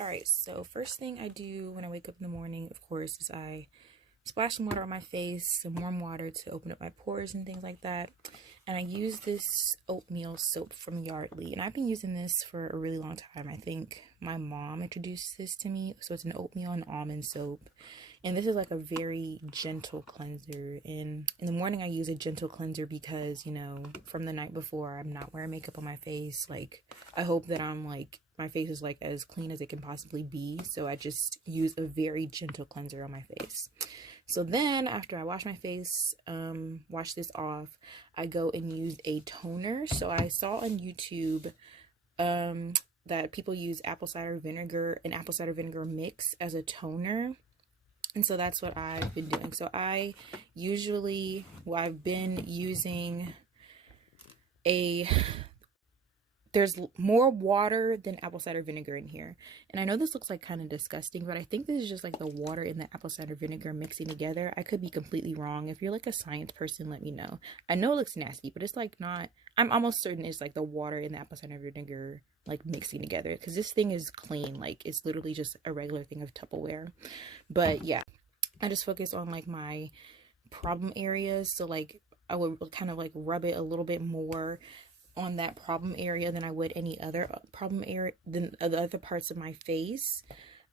All right, so first thing I do when I wake up in the morning, of course, is I splash some water on my face, some warm water to open up my pores and things like that. And I use this oatmeal soap from Yardley, and I've been using this for a really long time. I think my mom introduced this to me. So it's an oatmeal and almond soap, and this is like a very gentle cleanser. And in the morning I use a gentle cleanser because, you know, from the night before I'm not wearing makeup on my face. Like, I hope that my face is like as clean as it can possibly be, so I just use a very gentle cleanser on my face. So then after I wash my face, wash this off, I go and use a toner. So I saw on YouTube that people use apple cider vinegar and apple cider vinegar mix as a toner. And so that's what I've been doing. So I've been using there's more water than apple cider vinegar in here. And I know this looks like kind of disgusting, but I think this is just like the water and the apple cider vinegar mixing together. I could be completely wrong. If you're like a science person, let me know. I know it looks nasty, but it's like not, I'm almost certain it's like the water and the apple cider vinegar like mixing together, because this thing is clean. Like, it's literally just a regular thing of Tupperware. But yeah, I just focus on like my problem areas. So like I would kind of like rub it a little bit more on that problem area than I would any other problem area than the other parts of my face.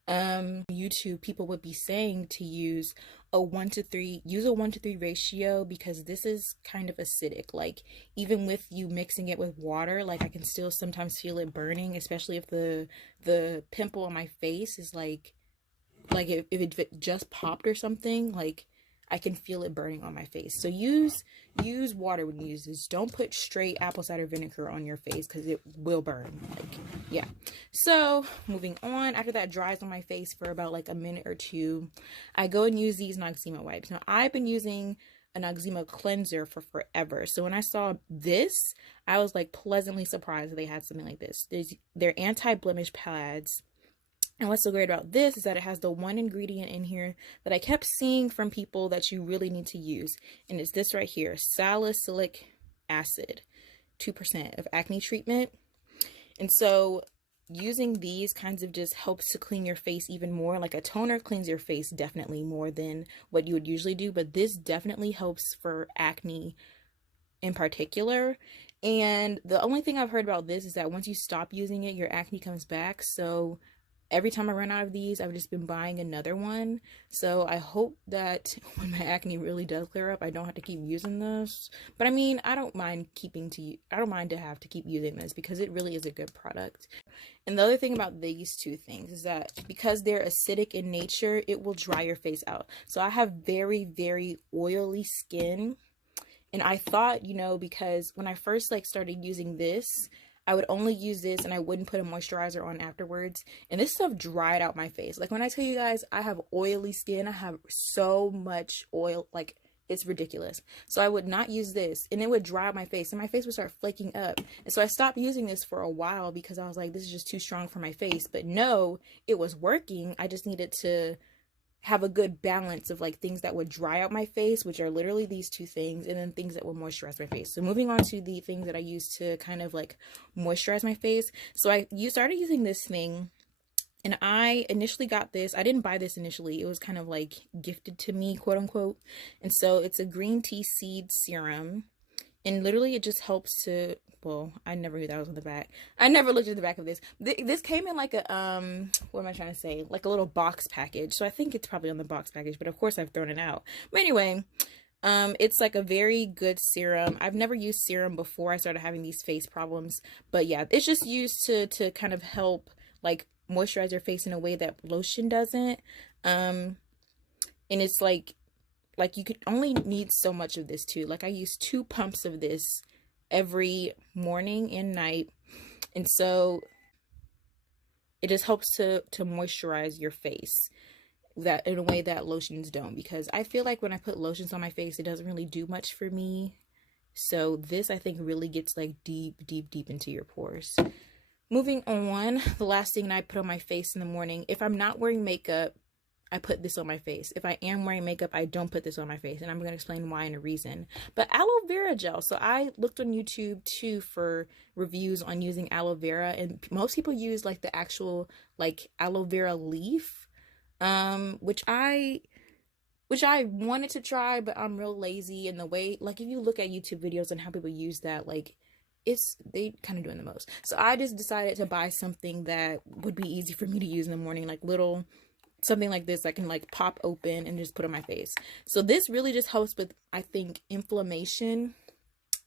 YouTube, people would be saying to use a 1-to-3 ratio, because this is kind of acidic. Like, even with you mixing it with water, like I can still sometimes feel it burning, especially if the pimple on my face is like if it just popped or something. Like, I can feel it burning on my face. So use water when you use this. Don't put straight apple cider vinegar on your face, because it will burn. Like, yeah. So moving on, after that dries on my face for about like a minute or two, I go and use these Noxzema wipes. Now, I've been using a Noxzema cleanser for forever. So when I saw this, I was like pleasantly surprised that they had something like this. They're anti-blemish pads. And what's so great about this is that it has the one ingredient in here that I kept seeing from people that you really need to use. And it's this right here, salicylic acid, 2% of acne treatment. And so using these kinds of just helps to clean your face even more. Like, a toner cleans your face definitely more than what you would usually do, but this definitely helps for acne in particular. And the only thing I've heard about this is that once you stop using it, your acne comes back. So every time I run out of these, I've just been buying another one. So I hope that when my acne really does clear up, I don't have to keep using this. But I mean, I don't mind to have to keep using this, because it really is a good product. And the other thing about these two things is that because they're acidic in nature, it will dry your face out. So I have very, very oily skin. And I thought, you know, because when I first like started using this, I would only use this and I wouldn't put a moisturizer on afterwards. And this stuff dried out my face. Like, when I tell you guys, I have oily skin. I have so much oil, like, it's ridiculous. So I would not use this, and it would dry out my face, and my face would start flaking up. And so I stopped using this for a while, because I was like, this is just too strong for my face. But no, it was working. I just needed to have a good balance of like things that would dry out my face, which are literally these two things, and then things that would moisturize my face. So moving on to the things that I use to kind of like moisturize my face. So you started using this thing, and I initially got this. I didn't buy this initially. It was kind of like gifted to me, quote unquote. And so it's a green tea seed serum. And literally it just helps to, well, I never knew that was on the back. I never looked at the back of this. This came in like a, what am I trying to say? Like a little box package. So I think it's probably on the box package, but of course I've thrown it out. But anyway, it's like a very good serum. I've never used serum before I started having these face problems. But yeah, it's just used to kind of help like moisturize your face in a way that lotion doesn't. And it's like you could only need so much of this too. Like, I use 2 pumps of this every morning and night. And so it just helps to moisturize your face that in a way that lotions don't, because I feel like when I put lotions on my face, it doesn't really do much for me. So this, I think, really gets like deep into your pores. Moving on, the last thing I put on my face in the morning, if I'm not wearing makeup, I put this on my face. If I am wearing makeup, I don't put this on my face, and I'm going to explain why and a reason. But aloe vera gel. So I looked on YouTube too for reviews on using aloe vera, and most people use like the actual like aloe vera leaf, which I wanted to try, but I'm real lazy. And the way, like, if you look at YouTube videos and how people use that, like, they kind of doing the most. So I just decided to buy something that would be easy for me to use in the morning, like little something like this I can like pop open and just put on my face. So this really just helps with, I think, inflammation.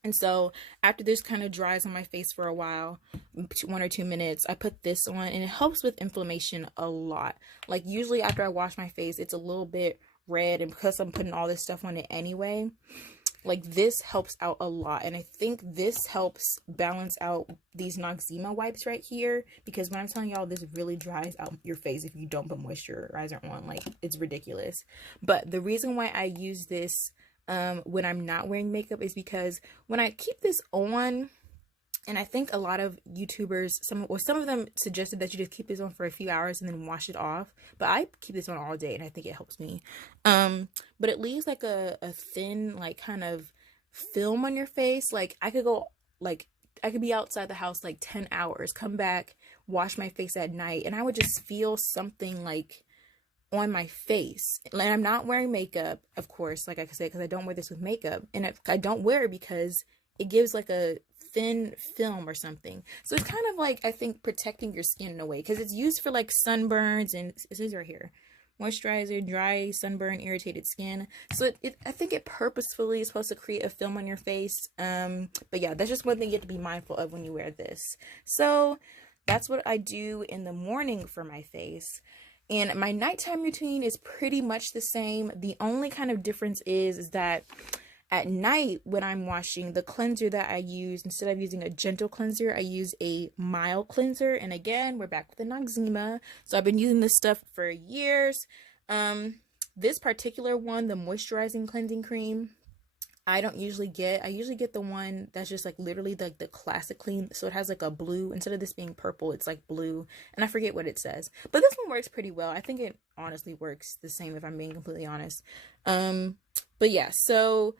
And so after this kind of dries on my face for a while, 1 or 2 minutes, I put this on, and it helps with inflammation a lot. Like usually after I wash my face, it's a little bit red, and because I'm putting all this stuff on it anyway, like this helps out a lot. And I think this helps balance out these Noxzema wipes right here, because when I'm telling y'all, this really dries out your face if you don't put moisturizer on. Like, it's ridiculous. But the reason why I use this when I'm not wearing makeup is because when I keep this on, and I think a lot of YouTubers, some of them suggested that you just keep this on for a few hours and then wash it off. But I keep this on all day, and I think it helps me. But it leaves like a thin, like, kind of film on your face. Like, I could be outside the house like 10 hours, come back, wash my face at night, and I would just feel something like on my face. And I'm not wearing makeup, of course, like I said, because I don't wear this with makeup. And I don't wear it because it gives like a thin film or something. So it's kind of like, I think, protecting your skin in a way, because it's used for like sunburns, and it says right here, moisturizer, dry, sunburn, irritated skin. So I think it purposefully is supposed to create a film on your face. But yeah, that's just one thing you have to be mindful of when you wear this. So that's what I do in the morning for my face. And my nighttime routine is pretty much the same. The only kind of difference is that at night, when I'm washing, the cleanser that I use, instead of using a gentle cleanser, I use a mild cleanser. And again, we're back with the Noxzema. So I've been using this stuff for years. This particular one, the moisturizing cleansing cream, I don't usually get. I usually get the one that's just like literally the classic clean. So it has like a blue, instead of this being purple, it's like blue. And I forget what it says. But this one works pretty well. I think it honestly works the same, if I'm being completely honest. But yeah, so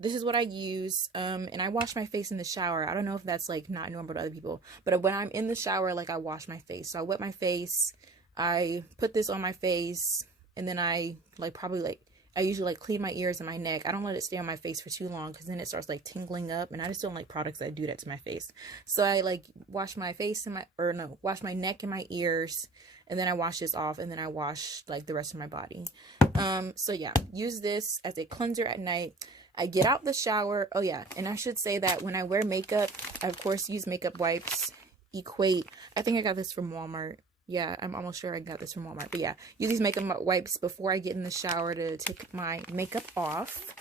this is what I use, and I wash my face in the shower. I don't know if that's like not normal to other people, but when I'm in the shower, like, I wash my face. So I wet my face, I put this on my face, and then I usually like clean my ears and my neck. I don't let it stay on my face for too long, because then it starts like tingling up, and I just don't like products that do that to my face. So I like wash my face and wash my neck and my ears, and then I wash this off, and then I wash like the rest of my body. So yeah, use this as a cleanser at night. I get out the shower. Oh yeah, and I should say that when I wear makeup, I of course use makeup wipes. Equate. I think I got this from Walmart. Yeah, I'm almost sure I got this from Walmart. But yeah, use these makeup wipes before I get in the shower to take my makeup off.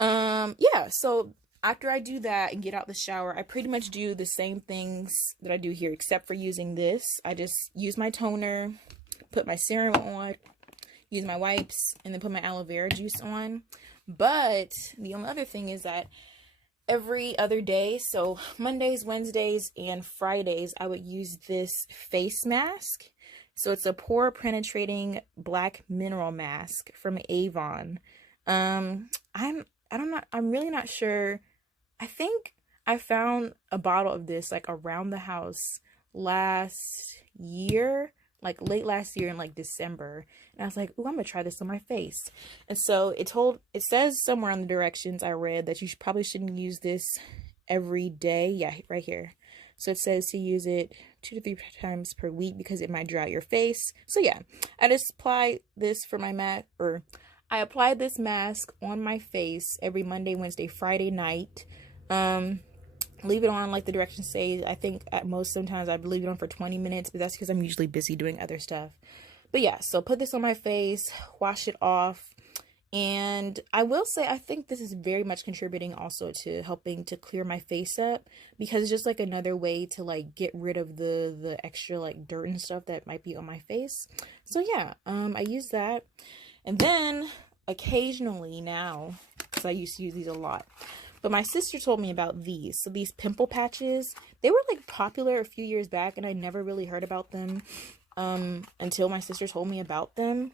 Yeah, so after I do that and get out the shower, I pretty much do the same things that I do here, except for using this. I just use my toner, put my serum on, use my wipes, and then put my aloe vera juice on. But the only other thing is that every other day, so Mondays, Wednesdays, and Fridays, I would use this face mask. So it's a pore penetrating black mineral mask from Avon. I'm really not sure. I think I found a bottle of this like around the house last year, like late last year in like December, and I was like, "Ooh, I'm gonna try this on my face." And so it says somewhere on the directions I read that you probably shouldn't use this every day. Yeah, right here. So it says to use it 2 to 3 times per week because it might dry out your face. So yeah, I just apply this for my I apply this mask on my face every Monday, Wednesday, Friday night. Leave it on like the directions say. I think at most sometimes I leave it on for 20 minutes, but that's because I'm usually busy doing other stuff. But yeah, so put this on my face, wash it off. And I will say, I think this is very much contributing also to helping to clear my face up, because it's just like another way to like get rid of the extra like dirt and stuff that might be on my face. So yeah, I use that. And then occasionally now, because I used to use these a lot, but my sister told me about these. So these Pimple Patches, they were like popular a few years back and I never really heard about them. until my sister told me about them.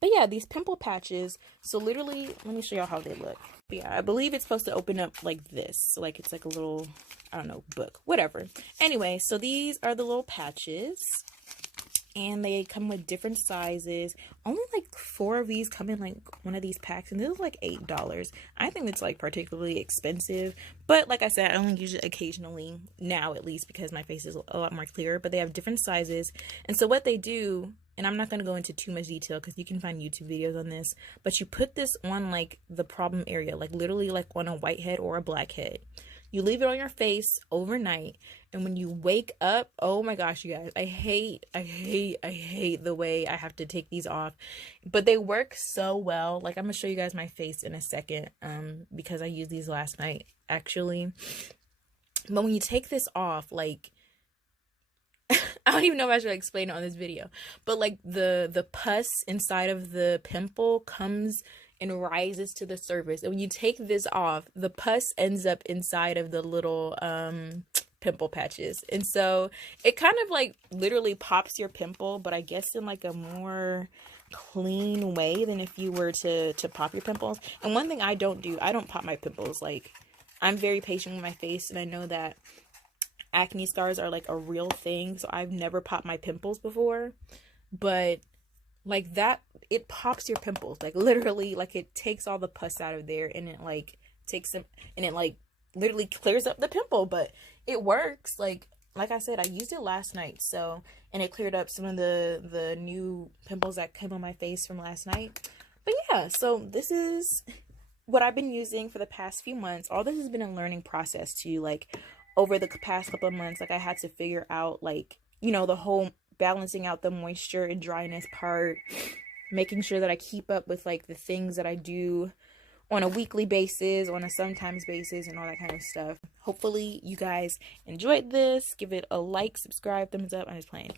But yeah, these pimple patches, so literally, let me show y'all how they look. But yeah, I believe it's supposed to open up like this. So like it's like a little, I don't know, book, whatever. Anyway, so these are the little patches. And they come with different sizes. Only like 4 of these come in like one of these packs, and this is like $8. I think it's like particularly expensive, but like I said, I only use it occasionally now, at least because my face is a lot more clear. But they have different sizes, and so what they do, and I'm not going to go into too much detail because you can find YouTube videos on this, but you put this on like the problem area, like literally like on a whitehead or a blackhead. You leave it on your face overnight, and when you wake up, oh my gosh, you guys, I hate the way I have to take these off, but they work so well. Like, I'm gonna show you guys my face in a second, because I used these last night actually. But when you take this off, like, I don't even know if I should explain it on this video, but like the pus inside of the pimple comes and rises to the surface, and when you take this off, the pus ends up inside of the little pimple patches, and so it kind of like literally pops your pimple, but I guess in like a more clean way than if you were to pop your pimples. And one thing I don't do, I don't pop my pimples. Like, I'm very patient with my face, and I know that acne scars are like a real thing, so I've never popped my pimples before, but like that, it pops your pimples, like literally, like it takes all the pus out of there, and it like takes them, and it like literally clears up the pimple. But it works. Like I said, I used it last night, so, and it cleared up some of the new pimples that came on my face from last night. But yeah, so this is what I've been using for the past few months. All this has been a learning process too. Like, over the past couple of months, like I had to figure out, like, you know, the whole balancing out the moisture and dryness part, making sure that I keep up with like the things that I do on a weekly basis, on a sometimes basis, and all that kind of stuff. Hopefully you guys enjoyed this. Give it a like, subscribe, thumbs up. I'm just playing.